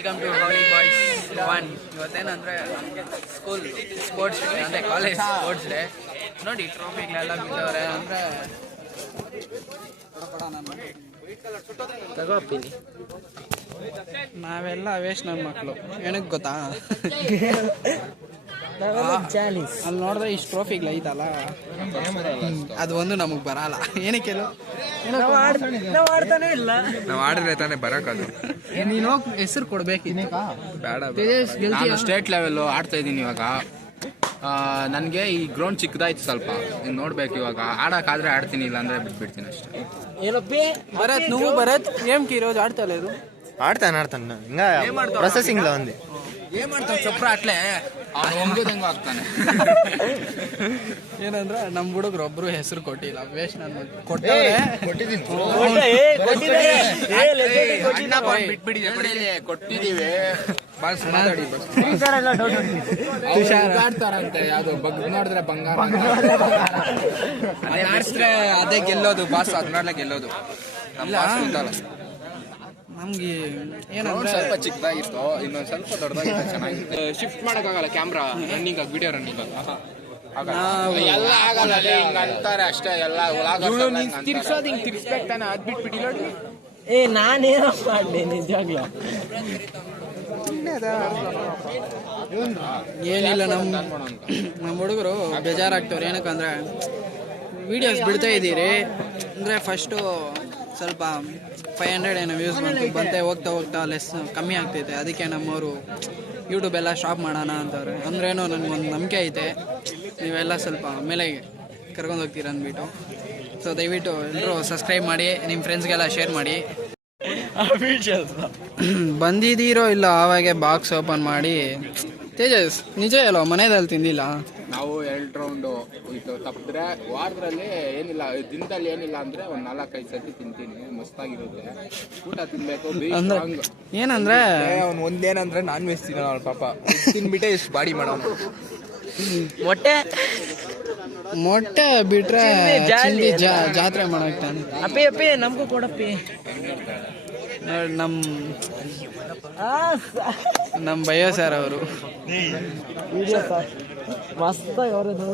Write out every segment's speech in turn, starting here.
Welcome to ಹೌಲಿ boys 1. ಇವತ್ತೇನಂದರೆ ನಮಗೆ ಸ್ಕೂಲ್ ಸ್ಪೋರ್ಟ್ಸ್ ಡೇ ಅಂದರೆ ಕಾಲೇಜ್ ಸ್ಪೋರ್ಟ್ಸ್ ಡೇ. ನೋಡಿ ಟ್ರೋಫಿಗಳೆಲ್ಲ ಬಿದ್ದವ್ರೆ ಅಂದರೆ ತಗೋತೀನಿ. ನಾವೆಲ್ಲ ವೇಸ್ಟ್ ನನ್ನ ಮಕ್ಕಳು. ಏನಕ್ಕೆ ಗೊತ್ತಾ, ಅಲ್ಲಿ ನೋಡಿದ್ರೆ ಇಷ್ಟು ಟ್ರೋಫಿಗಳು ಐತಲ್ಲ, ಅದು ಒಂದು ನಮಗೆ ಬರಲ್ಲ. ಏನಕ್ಕೆ ನಾವು ಆಡ್ತಾನೆ ಇಲ್ಲ. ನಾವು ಆಡಿದ್ರೆ ತಾನೇ ಬರೋಕ್ಕದು. ನೀನು ಹೋಗಿ ಹೆಸರು ಕೊಡ್ಬೇಕು. ಬೇಡ, ನಾನು ಸ್ಟೇಟ್ ಲೆವೆಲ್ಲು ಆಡ್ತಾ ಇದ್ದೀನಿ ಇವಾಗ. ನನಗೆ ಈ ಗ್ರೌಂಡ್ ಚಿಕ್ಕದಾಯ್ತು ಸ್ವಲ್ಪ, ಇನ್ನು ನೋಡ್ಬೇಕು. ಇವಾಗ ಆಡೋಕ್ಕಾದ್ರೆ ಆಡ್ತೀನಿ, ಇಲ್ಲ ಅಂದರೆ ಬಿಟ್ಬಿಡ್ತೀನಿ ಅಷ್ಟೇ. ಏನಪ್ಪಿ ಭರತ್, నువ్వు ಭರತ್ ఏం ఈరోజు ఆడతలేదు? ఆడతాను ఇంకా ప్రాసెసింగ్ లో ఉంది. ಏನ್ ಮಾಡ್ತಾನೆ ಚೊಪ್ರ ಅಟ್ಲೆ ಹೆಂಗೋ ಆಗ್ತಾನೆ. ಏನಂದ್ರೆ ನಮ್ಮ ಹುಡುಗರು ಒಬ್ರು ಹೆಸರು ಕೊಟ್ಟಿಲ್ಲ. ವೇಸ್ಟ್ ನಾನು ಕೊಟ್ಟಿದ್ದೀವಿ. ಆಡ್ತಾರಂತೆ ಯಾವ್ದು ನೋಡಿದ್ರೆ ಬಂಗಾರ ಅದೇ ಗೆಲ್ಲೋದು ಬಾಸ್, ಅದ್ಮೇಲೆ ಗೆಲ್ಲೋದು. ನಮ್ಗೆ ಏನಂದ್ರೆ ಸ್ವಲ್ಪ ಚಿಕ್ಕದಾಗಿತ್ತು, ಇನ್ನೊಂದು ಸ್ವಲ್ಪ ದೊಡ್ಡದಾಗಿತ್ತು, ಚೆನ್ನಾಗಿತ್ತು. ಶಿಫ್ಟ್ ಮಾಡೋಕ್ಕಾಗಲ್ಲ ಕ್ಯಾಮ್ರಾ ರನ್ನಿಂಗ್ ಆಗಿ, ವಿಡಿಯೋ ರನ್ನಿಂಗ್ ಎಲ್ಲ ಆಗಲ್ಲ. ಅಂತಾರೆ ಅಷ್ಟೇ ಎಲ್ಲ. ತಿರ್ಗ್ಸೋದು ಹಿಂಗೆ ತಿರ್ಗ್ಸ್ಬೇಕು ತಾನೆ, ಅದ್ ಬಿಟ್ಬಿಟ್ಟಿಲ್ಲ. ನಾನೇನೋ ಮಾಡಲಿ ನಿಜಾಗ್ಲೂ ಏನಿಲ್ಲ. ನಮ್ಮ ಹುಡುಗರು ಬೇಜಾರಾಗ್ತವ್ರು. ಏನಕ್ಕಂದ್ರೆ ವಿಡಿಯೋಸ್ ಬಿಡ್ತಾ ಇದ್ದೀರಿ ಅಂದರೆ ಫಸ್ಟು ಸ್ವಲ್ಪ 500 ಏನೋ ವ್ಯೂಸ್ ಬಂತೆ, ಹೋಗ್ತಾ ಹೋಗ್ತಾ ಲೆಸ್ ಕಮ್ಮಿ ಆಗ್ತೈತೆ. ಅದಕ್ಕೆ ನಮ್ಮವರು ಯೂಟ್ಯೂಬ್ ಎಲ್ಲ ಸ್ಟಾಪ್ ಮಾಡೋಣ ಅಂತವ್ರೆ. ಅಂದ್ರೇನೋ ನನಗೊಂದು ನಂಬಿಕೆ ಐತೆ, ನೀವೆಲ್ಲ ಸ್ವಲ್ಪ ಮೇಲೆ ಕರ್ಕೊಂಡು ಹೋಗ್ತೀರ ಅಂದ್ಬಿಟ್ಟು. ಸೊ ದಯವಿಟ್ಟು ಎಲ್ಲರೂ ಸಬ್ಸ್ಕ್ರೈಬ್ ಮಾಡಿ, ನಿಮ್ಮ ಫ್ರೆಂಡ್ಸ್ಗೆಲ್ಲ ಶೇರ್ ಮಾಡಿ. ಬಂದಿದ್ದೀರೋ ಇಲ್ಲ ಆವಾಗೆ ಬಾಕ್ಸ್ ಓಪನ್ ಮಾಡಿ. ತೇಜಸ್ ನಿಜ ಹೇಳೋ, ಮನೆಯಲ್ಲಿ ತಿಂದಿಲ್ಲ ನಾವು 2 ರೌಂಡು ತಪ್ಪಿದ್ರೆ ವಾರದಲ್ಲಿ ಏನಿಲ್ಲ, ದಿನದಲ್ಲಿ ಏನಿಲ್ಲ ಅಂದ್ರೆ ಒಂದು 4-5 ಸತಿ ತಿಂತೀನಿ. ಮಸ್ತಾಗಿರುತ್ತೆ ಊಟ. ತಿನ್ಬೇಕು ಏನಂದ್ರೆ ಒಂದೇನಂದ್ರೆ ನಾನ್ ವೆಜ್ ತಿನ್ನೋ ಪಾಪ, ತಿನ್ಬಿಟ್ಟೆ ಎಷ್ಟು ಬಾಡಿ ಮಾಡೋಣ. ಮೊಟ್ಟೆ ಬಿಟ್ರೆ ಜಾತ್ರೆ ಮಾಡಾಕ್ತಾನೆ. ಅಪ್ಪಿ ಅಪ್ಪಿ ನಮಗೂ ಕೊಡಪ್ಪಿ. ನಮ್ಮ ಭಯ ಸರ್ ಅವರು ಮಸ್ತಾಗಿ ಅವ್ರದ್ದು.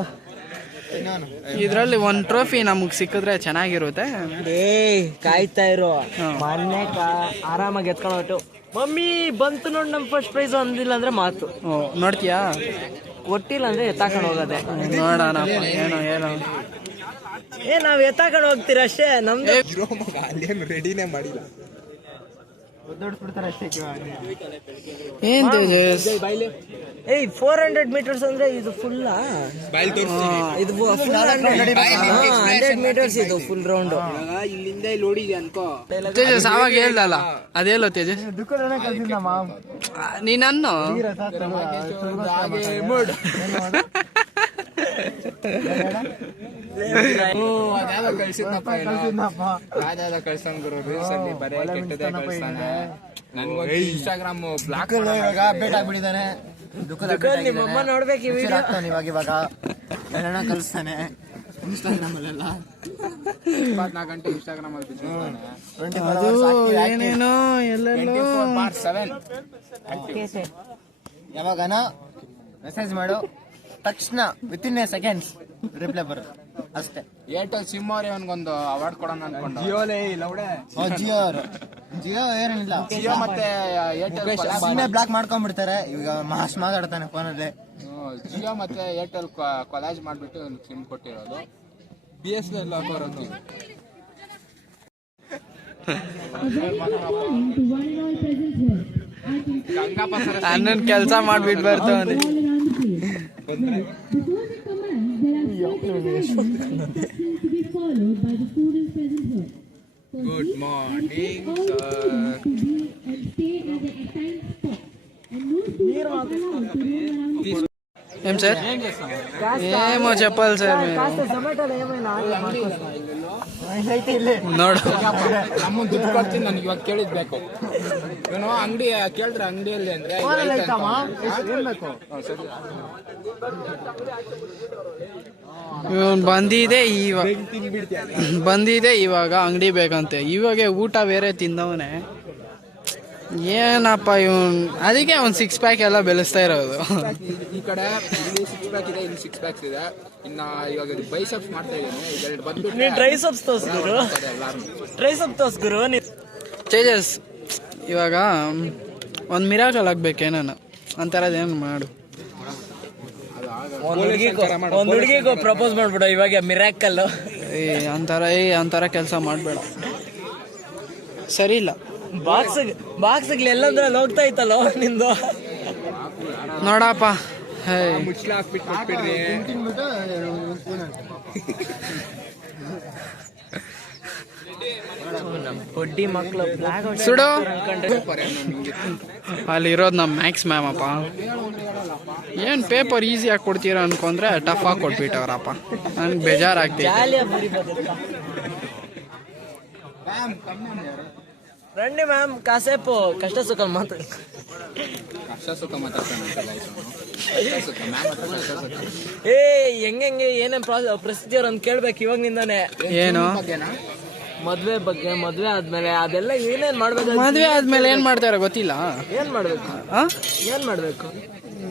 ಇದ್ರಲ್ಲಿ ಒಂದು ಟ್ರೋಫಿ ನಮಗ್ ಸಿಕ್ಕಿದ್ರೆ ಚೆನ್ನಾಗಿರುತ್ತೆ. ಕಾಯ್ತಾ ಇರೋ ಮೊನ್ನೆ ಆರಾಮಾಗಿ ಎತ್ಕೊಂಡು ಮಮ್ಮಿ ಬಂತು ನೋಡಿ ನಮ್ ಫಸ್ಟ್ ಪ್ರೈಸ್ ಅಂದಿಲ್ಲ ಅಂದ್ರೆ ಮಾತು. ನೋಡ್ತೀಯಾ, ಕೊಟ್ಟಿಲ್ಲ ಅಂದ್ರೆ ಎತ್ತಾಕೊಂಡು ಹೋಗೋದೆ. ನೋಡೋಣ ಏನೋ ಏನೋ ನಾವ್ ಎತ್ತಾಕೊಂಡು ಹೋಗ್ತೀರ ಅಷ್ಟೇ. ನಮ್ದು ರೆಡಿನೇ ಮಾಡಿಲ್ಲ. ಏನ್ ತೇಜಸ್ 400 ಮೀಟರ್ಸ್ ಅಂದ್ರೆ ಇದು ಫುಲ್ ಇದು 100 ಮೀಟರ್ಸ್ ಇದು ಫುಲ್ ರೌಂಡ್. ಇಲ್ಲಿಂದ ಇಲ್ಲಿ ಓಡಿದೆ ಅನ್ಕೋ. ತೇಜಸ್ ಅವಾಗ ಹೇಳ್ದಲ್ಲ, ಅದೇಲೋ ತೇಜಸ್ ನೀನನ್ನು ಕಳ್ಸಂಗ್ ಗುರು, ರೀಲ್ಸ್ ಅಲ್ಲಿ ಬರೀ ಕೆಟ್ಟದೇ ಕಳ್ಸ್ತಾನೆ. ನನ್ಗೊಂದು ಇನ್ಸ್ಟಾಗ್ರಾಮ್ ಬ್ಲಾಕ್ ಅಪ್ಡೇಟ್ ಆಗ್ಬಿಟ್ಟಿದ್ದಾನೆ. ನಿಮ್ಮಮ್ಮ ನೋಡ್ಬೇಕು ಇವಾಗ ಎಲ್ಲ ಕಳಿಸ್ತಾನೆ ಇನ್ಸ್ಟಾಗ್ರಾಮ್ ಅಲ್ಲೆಲ್ಲ. 24 ಗಂಟೆ ಇನ್ಸ್ಟಾಗ್ರಾಮ್ ಅಲ್ಲಿ ಏನೇನೋ ಎಲ್ಲೆಲ್ಲೋ 7 ಯಾವಾಗನ ಮೆಸೇಜ್ ಮಾಡು, ತಕ್ಷಣ ವಿತಿನ್ ಎ ಸೆಕೆಂಡ್ಸ್ ರಿಪ್ಲೈ ಬರುತ್ತೆ ಅಷ್ಟೇ. ಏರ್ಟೆಲ್ ಸಿಮ್ ಅವ್ರೆ ಅವನಿಗೊಂದು ಅವಾರ್ಡ್ ಕೊಡೋಣ ಅನ್ಕೊಂಡು. ಜಿಯೋ ಏನಿಲ್ಲ, ಜಿಯೋ ಮತ್ತೆ ಏರ್ಟೆಲ್ ಬ್ಲಾಕ್ ಮಾಡ್ಕೊಂಡ್ಬಿಡ್ತಾರೆ. ಈಗ ಅಷ್ಟು ಮಾತಾಡ್ತಾನೆ ಫೋನಲ್ಲಿ. ಜಿಯೋ ಮತ್ತೆ ಏರ್ಟೆಲ್ ಕೊಲಾಜ್ ಮಾಡ್ಬಿಟ್ಟು ಸಿಮ್ ಕೊಟ್ಟಿರೋದು. BSNL ಹಾಕೋರೋದು. ಅಣ್ಣನ್ ಕೆಲಸ ಮಾಡ್ಬಿಟ್ಟು ಬರ್ತಾವನೆ. ಗುಡ್ ಮಾರ್ನಿಂಗ್ ఏం సార్ ఏమో చెప్పాలి సార్ ನೋಡು. ನಮ್ಮನ್ನು ದುಡ್ಡು ಕೊಡ್ತೀನಿ, ನನಗೆ ಇವಾಗ ಕೇಳಿದ್ಬೇಕು. ಇವನು ಅಂಗಡಿ ಕೇಳಿದ್ರೆ ಅಂಗಡಿಯಲ್ಲಿ ಅಂದ್ರೆ ಬಂದಿದೆ ಇವಾಗ ಅಂಗಡಿ ಬೇಕಂತೆ. ಇವಾಗ ಊಟ ಬೇರೆ ತಿಂದವನೇ. ಏನಪ್ಪ ಇವನ್ ಅದಕ್ಕೆ ಒಂದು 6 ಪ್ಯಾಕ್ ಎಲ್ಲ ಬೆಳೆಸ್ತಾ ಇರೋದು. ಈ ಕಡೆ ಇಲ್ಲಿ 6 ಪ್ಯಾಕ್ ಇದೆ, ಇಲ್ಲಿ 6 ಪ್ಯಾಕ್ಸ್ ಇದೆ. ಇನ್ನ ಇವಾಗ ಬೈಸಪ್ಸ್ ಮಾಡ್ತಾ ಇದ್ದೇನೆ. ಇದೆರಡು ಬಂದ್ಬಿಟ್ಟು ನೀನ್ ಟ್ರೈಸಪ್ಸ್ ತೋರ್ಸ್ಗುರು, ಟ್ರೈಸಪ್ ತೋರ್ಸ್ಗುರು. ಚೇಜಸ್ ಇವಾಗ ಒಂದು ಮಿರಾಕಲ್ ಆಗ್ಬೇಕೇನ ಅಂತಾರದೇನು ಮಾಡು. ಒಂದ್ ಹುಡುಗಿಗೂ ಪ್ರಪೋಸ್ ಮಾಡ್ಬಿಡು ಇವಾಗ, ಮಿರಾಕಲ್. ಅಂತಾರ ಕೆಲಸ ಮಾಡಬೇಡ, ಸರಿ ಇಲ್ಲ. ಬಾಕ್ಸ್ಗೆ ಎಲ್ಲಂದ್ರಲ್ಲಿ ಹೋಗ್ತಾ ಇತ್ತಲ್ಲೋ ನಿಂದು. ನೋಡಪ್ಪ ಮುಚ್ಚಲ ಹಾಕ್ಬಿಟ್ಬಿಡ್ರಿ. ಬಡ್ಡಿ ಮಕ್ಳು ಸುಡು. ಅಲ್ಲಿರೋದು ನಮ್ಮ ಮ್ಯಾಕ್ಸ್ ಮ್ಯಾಮ್ ಅಪ್ಪ. ಏನು ಪೇಪರ್ ಈಸಿಯಾಗಿ ಕೊಡ್ತೀರ ಅನ್ಕೊಂಡ್ರೆ ಟಫ್ ಆಗಿ ಕೊಟ್ಬಿಟ್ಟವ್ರಪ್ಪ. ನನ್ಗೆ ಬೇಜಾರಾಗ್ತಿದೆ. ರಂಡಿ ಮ್ಯಾಮ್ ಕಾసేపు ಕಷ್ಟ ಸುಖ ಮಾತು. ಕಷ್ಟ ಸುಖ ಮಾತಾಡ್ತಾನೆ. ಏ ಹೆಂಗೆ ಏನೇನ್ ಪ್ರೊಸೀಜರ್ ಅಂತ ಕೇಳ್ಬೇಕು ಇವಾಗ ನಿಂದಾನೆ. ಏನು ಮದ್ವೆ ಬಗ್ಗೆ, ಮದ್ವೆ ಆದ್ಮೇಲೆ ಅದೆಲ್ಲ ಏನೇನ್ ಮಾಡ್ಬೇಕು, ಮದ್ವೆ ಆದ್ಮೇಲೆ ಏನ್ ಮಾಡ್ತಾರ ಗೊತ್ತಿಲ್ಲ. ಏನ್ ಮಾಡ್ಬೇಕು, ಏನ್ ಮಾಡ್ಬೇಕು?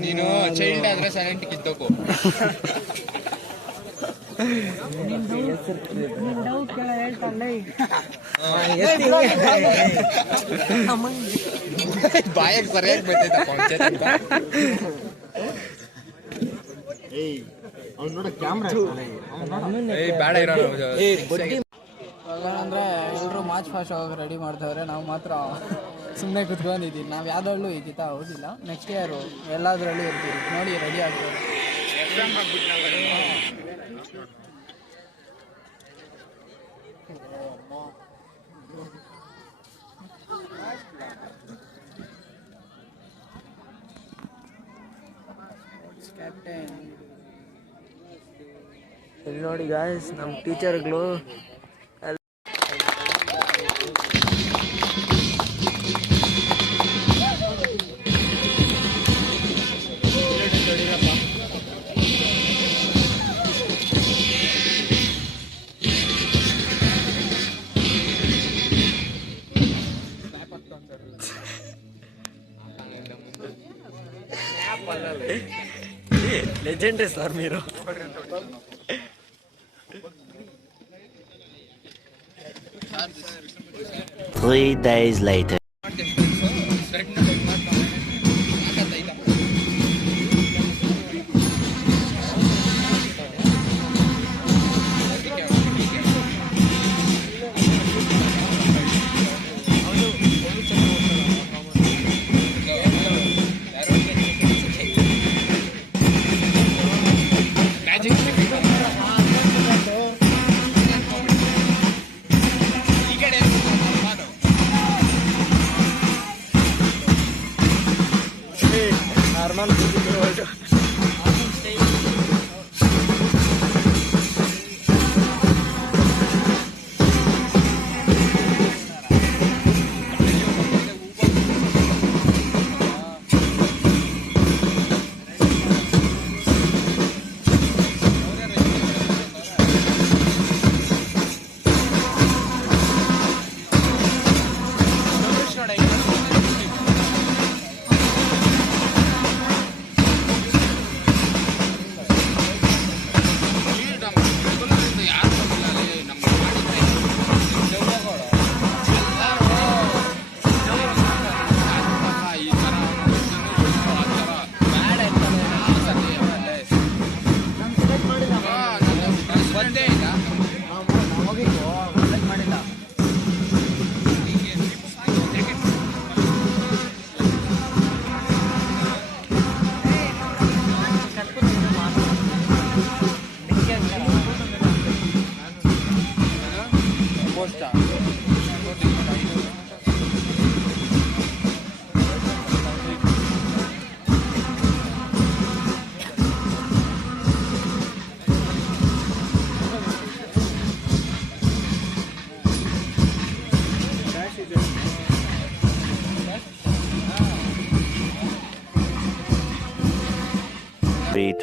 ನೀನು ಚೈಲ್ಡ್ ಆದ್ರೆ ಸೈಲೆಂಟ್ ಕಿತ್ತೋಕು. ಬಾಯಕ್ ಬರೆಯಕ್ ಬರ್ತೈತ. ಬೇಡ ಇರೋ ಅಂದ್ರೆ ಎಲ್ಲರೂ ಮಾರ್ಚ್ ಫಾಸ್ಟ್ ಹೋಗಿ ರೆಡಿ ಮಾಡ್ತಾವ್ರೆ. ನಾವು ಮಾತ್ರ ಸುಮ್ಮನೆ ಕುತ್ಕೊಂಡಿದ್ದೀವಿ. ನಾವು ಯಾವ್ದೊಳ್ಳು ಈ ಗೀತ ಓದಿಲ್ಲ. ನೆಕ್ಸ್ಟ್ ಇಯರು ಎಲ್ಲದರಲ್ಲೂ ಇರ್ತೀವಿ. ನೋಡಿ ರೆಡಿ ಆಗ್ತೀವಿ. ಇಲ್ಲಿ ನೋಡಿ ಗಾಯ್ಸ್, ನಮ್ಮ ಟೀಚರ್ಗಳು ಲೆಜೆಂಡೇ ಸರ್ మీరు. 3 days later.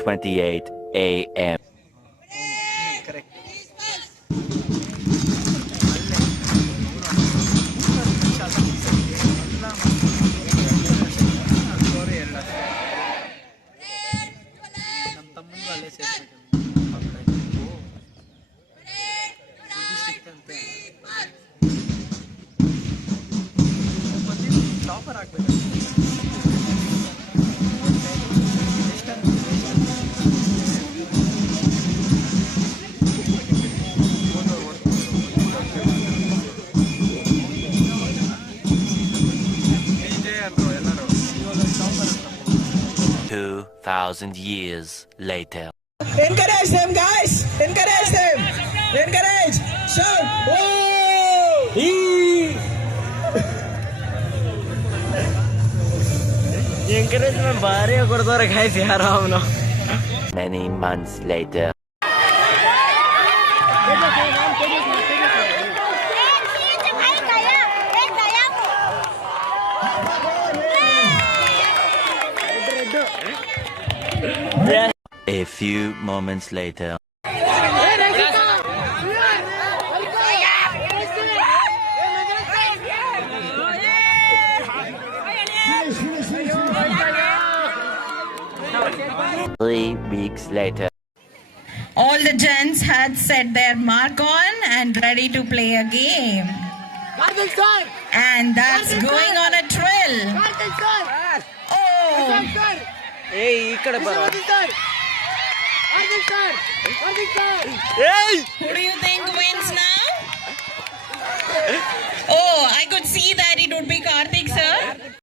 .28 a.m. Correct. Two 2,000 years later. Encourage them, guys! Encourage them! Encourage! Shout! Whoa! Encouragement ಭಾರಿ ಕೊಡ್ತಾರೆ ಗಾಯ್ಸ್ ಯಾರೋ ಅವನು. Many months later. A few moments later. Three weeks later. All the gents had set their mark on and ready to play a game. And that's going on a trill. Oh, ಏ ಈ ಕಡೆ ಬರೋ. who do you think wins now? Oh, I could see that it would be Karthik sir.